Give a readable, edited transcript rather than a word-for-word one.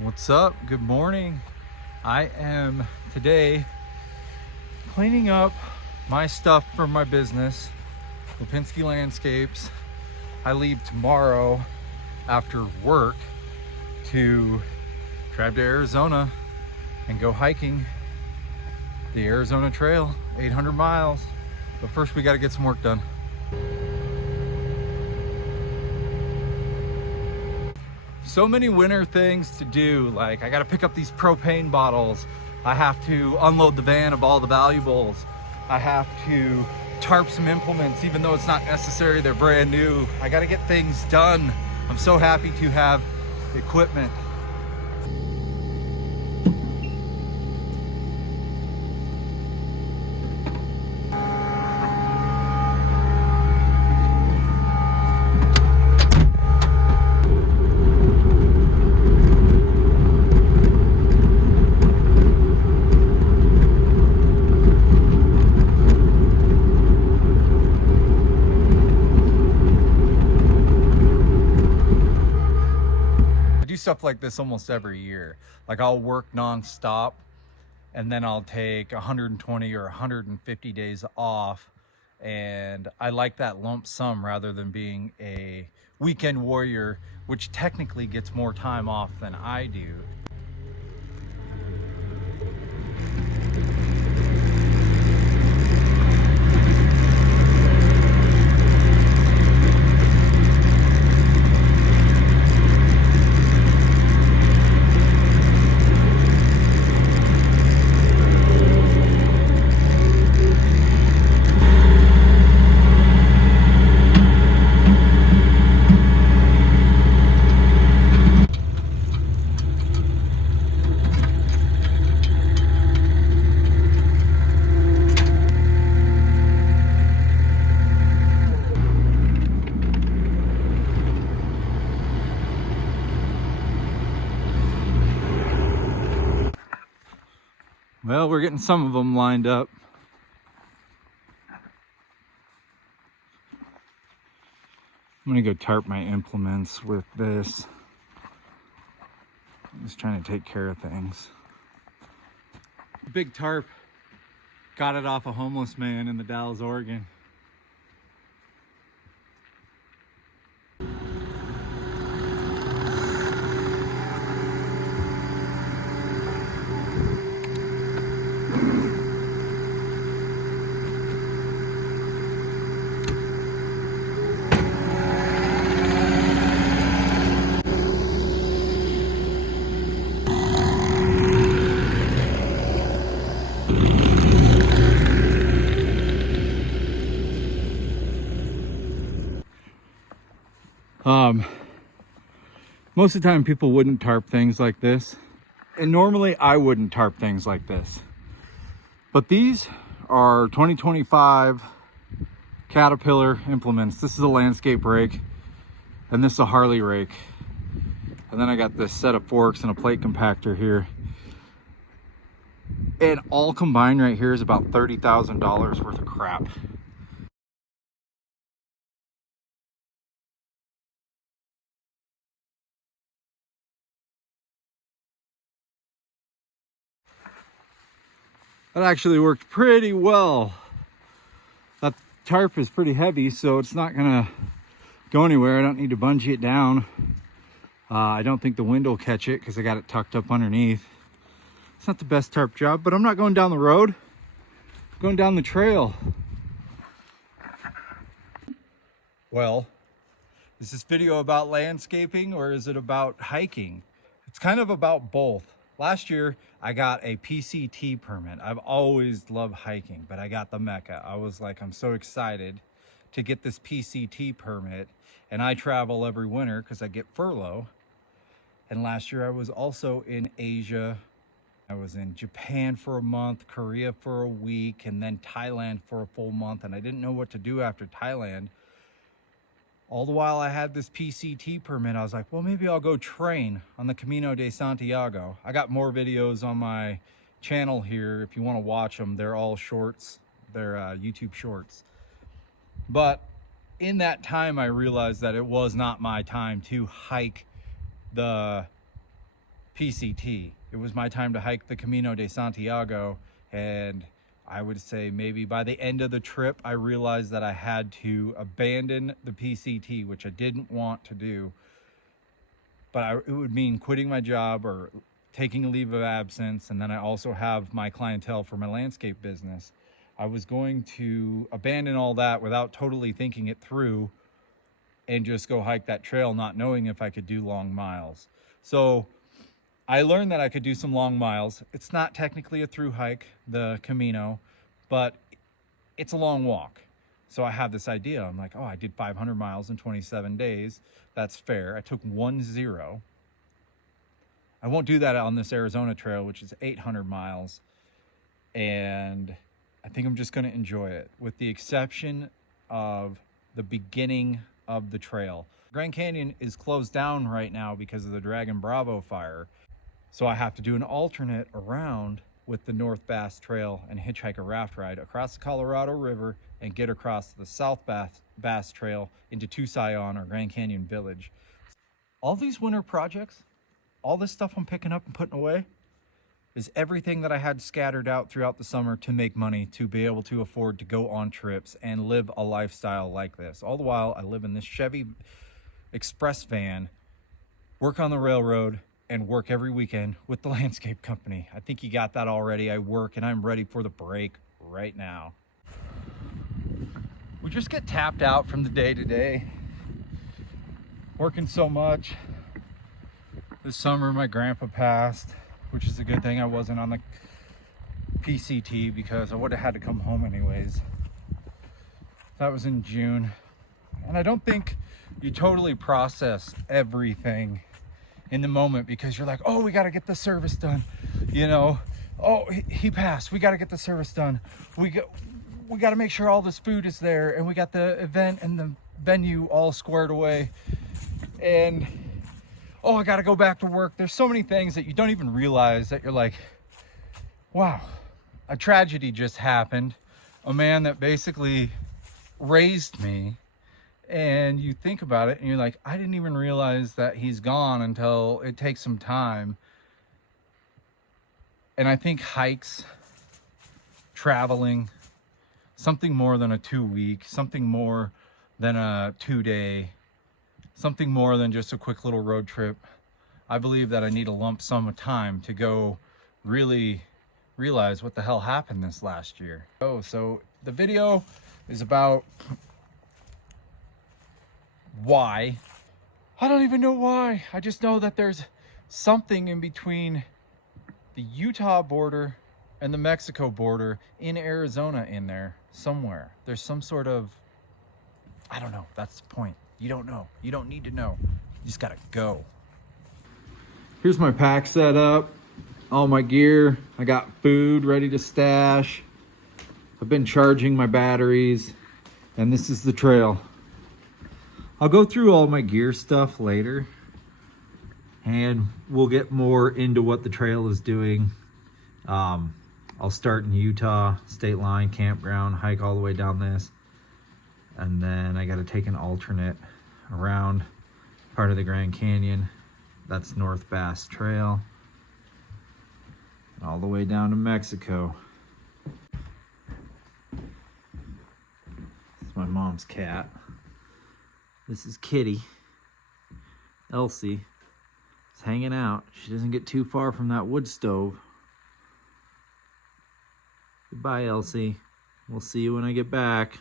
What's up? Good morning. I am today cleaning up my stuff for my business, Lipinski Landscapes. I leave tomorrow after work to drive to Arizona and go hiking the Arizona Trail, 800 miles. But first we got to get some work done. So many winter things to do. Like I got to pick up these propane bottles. I have to unload the van of all the valuables. I have to tarp some implements, even though it's not necessary, they're brand new. I got to get things done. I'm so happy to have equipment. Stuff like this almost every year. Like I'll work non-stop and then I'll take 120 or 150 days off, and I like that lump sum rather than being a weekend warrior, which technically gets more time off than I do. Well, we're getting some of them lined up. I'm gonna go tarp my implements with this. I'm just trying to take care of things. Big tarp, got it off a homeless man in the Dalles, Oregon. Most of the time people wouldn't tarp things like this. And normally I wouldn't tarp things like this. But these are 2025 Caterpillar implements. This is a landscape rake and this is a Harley rake. And then I got this set of forks and a plate compactor here. And all combined right here is about $30,000 worth of crap. That actually worked pretty well. That tarp is pretty heavy, so it's not gonna go anywhere. I don't need to bungee it down. I don't think the wind will catch it because I got it tucked up underneath. It's not the best tarp job, but I'm not going down the road. I'm going down the trail. Well, is this video about landscaping or is it about hiking? It's kind of about both. Last year, I got a PCT permit. I've always loved hiking, but I got the Mecca. I was like, I'm so excited to get this PCT permit, and I travel every winter because I get furlough. And last year I was also in Asia. I was in Japan for a month, Korea for a week, and then Thailand for a full month, and I didn't know what to do after Thailand. All the while I had this PCT permit, I was like, well, maybe I'll go train on the Camino de Santiago. I got more videos on my channel here if you want to watch them. They're all shorts. They're YouTube shorts. But in that time, I realized that it was not my time to hike the PCT. It was my time to hike the Camino de Santiago, and I would say maybe by the end of the trip, I realized that I had to abandon the PCT, which I didn't want to do. But it would mean quitting my job or taking a leave of absence. And then I also have my clientele for my landscape business. I was going to abandon all that without totally thinking it through and just go hike that trail, not knowing if I could do long miles. So I learned that I could do some long miles. It's not technically a through hike, the Camino, but it's a long walk. So I have this idea. I'm like, oh, I did 500 miles in 27 days. That's fair. I took 1-0. I won't do that on this Arizona trail, which is 800 miles. And I think I'm just going to enjoy it, with the exception of the beginning of the trail. Grand Canyon is closed down right now because of the Dragon Bravo fire. So I have to do an alternate around with the North Bass Trail and hitchhike a raft ride across the Colorado River and get across the South Bass Trail into Tucson or Grand Canyon Village. All these winter projects, all this stuff I'm picking up and putting away, is everything that I had scattered out throughout the summer to make money, to be able to afford to go on trips and live a lifestyle like this. All the while, I live in this Chevy Express van, work on the railroad, and work every weekend with the landscape company. I think you got that already. I work and I'm ready for the break right now. We just get tapped out from the day to day. Working so much. This summer my grandpa passed, which is a good thing I wasn't on the PCT because I would have had to come home anyways. That was in June. And I don't think you totally process everything in the moment, because you're like, oh, we got to get the service done, you know. Oh, he passed, we got to get the service done, we got to make sure all this food is there, and we got the event and the venue all squared away, and oh, I got to go back to work. There's so many things that you don't even realize that you're like, wow, a tragedy just happened. A man that basically raised me. And you think about it and you're like, I didn't even realize that he's gone until it takes some time. And I think hikes, traveling, something more than a 2-week, something more than a 2-day, something more than just a quick little road trip. I believe that I need a lump sum of time to go really realize what the hell happened this last year. Oh, so the video is about why. I don't even know why. I just know that there's something in between the Utah border and the Mexico border in Arizona in there somewhere. There's some sort of, I don't know. That's the point. You don't know. You don't need to know. You just gotta go. Here's my pack set up. All my gear. I got food ready to stash. I've been charging my batteries. And this is the trail. I'll go through all my gear stuff later, and we'll get more into what the trail is doing. I'll start in Utah, state line, campground, hike all the way down this, and then I got to take an alternate around part of the Grand Canyon. That's North Bass Trail, all the way down to Mexico. It's my mom's cat. This is Kitty. Elsie is hanging out. She doesn't get too far from that wood stove. Goodbye, Elsie. We'll see you when I get back.